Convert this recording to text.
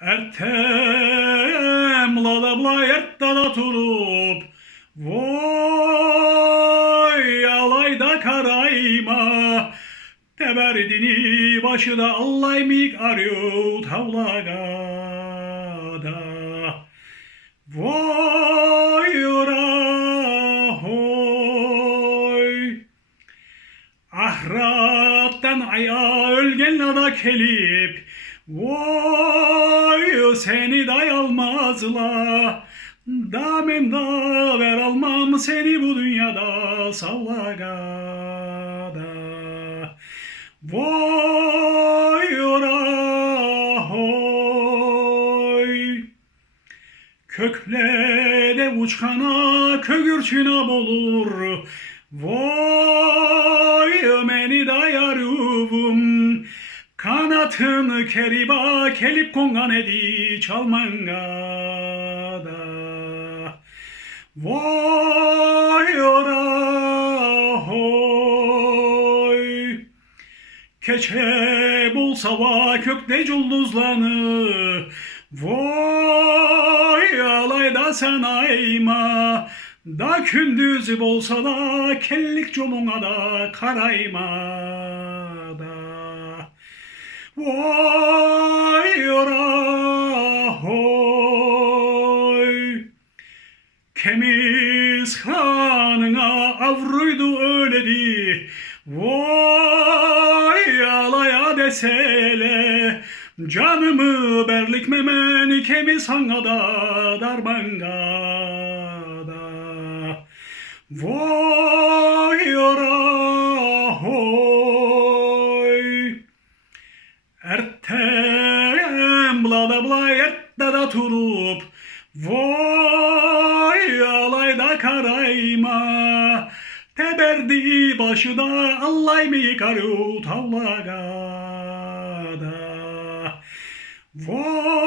Ertem ladabla yertta turup Voy alayda karayma Teberdini başıda allaymik arıyor tavlagada Voy rahoy Ahrattan aya ölgenle kelip Voy seni dayalmazla Damem da ver almam seni bu dünyada sallagada Voy rahoy Köklerde uçkana kögürçina bulur Voy meni dayaruvum Kanatını keriba kelip kongan edi çalmangada Voy rahoy Keçe bulsa va kökte culduzlanı Voy alayda sen ayma Da kündüz bolsa da kellik coluna da karayma da Voy rahoy Kemiz hanına avruydu öyledi Voy alaya desele Canımı berlik memen kemiz hangada darbangada Voy rahoy Ertem bla yertta turup Voy alayda karayma Teberdi başıda allay mı yıkarı tavlagada Voy